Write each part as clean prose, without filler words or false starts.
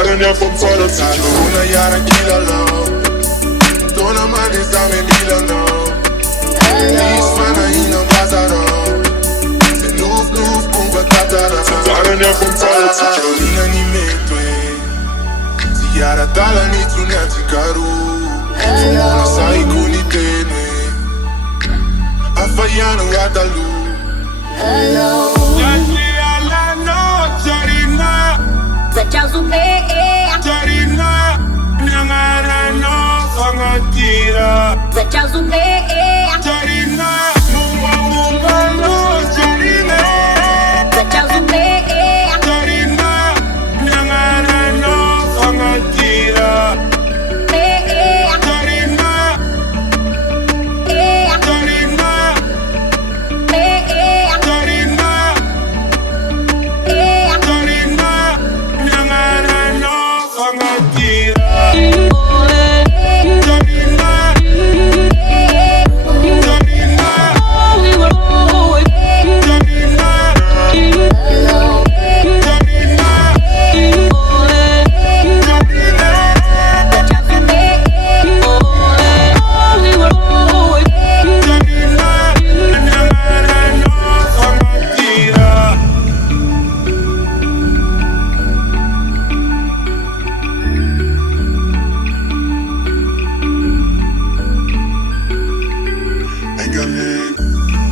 Zalania from Tala Una yara kila lao Dona manisa me milano Ismana ina bazaro Se luf kumba tatara Zalania from Tala Ina ni metwe Yara tala ni tunyati karu Fumona sai kuni tenwe Afayano yatalu Hello Yatliala no Jarina Zachazupe Jarina Nyangara no Fangatira Zachazupe Jarina Mumba no Jarina Zachazupe Jarina Nyangara no Fangatira Jarina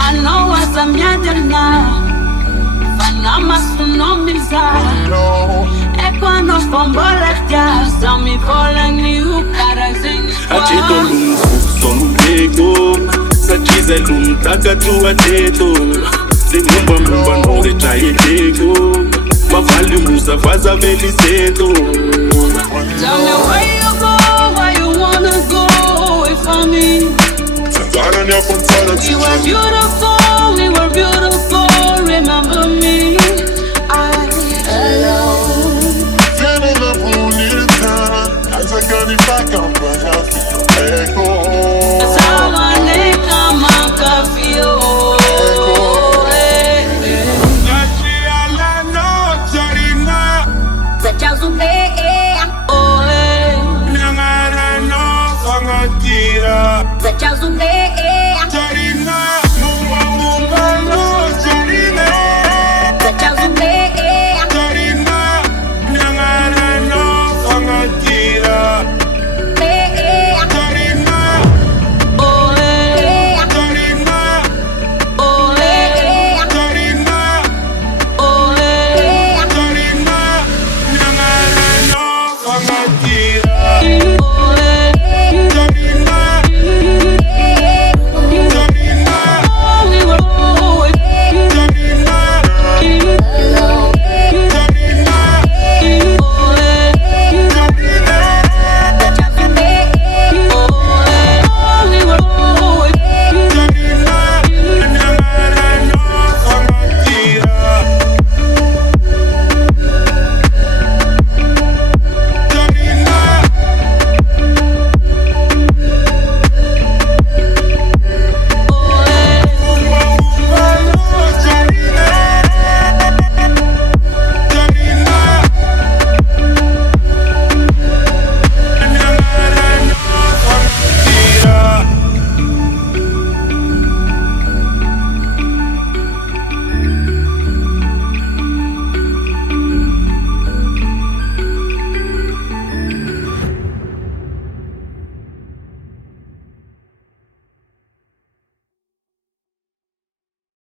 I know as I'm now. Fanama sunomiza. Ekwa no fombola just tell me falling you karazing. Acheto lungu sonubeko Sachize lumtaka tu acheto Zimumba nore chayeteko Mavali musavaza veliseto. Tell me where you go, where you wanna go away from me. Zalania from Tala We were beautiful,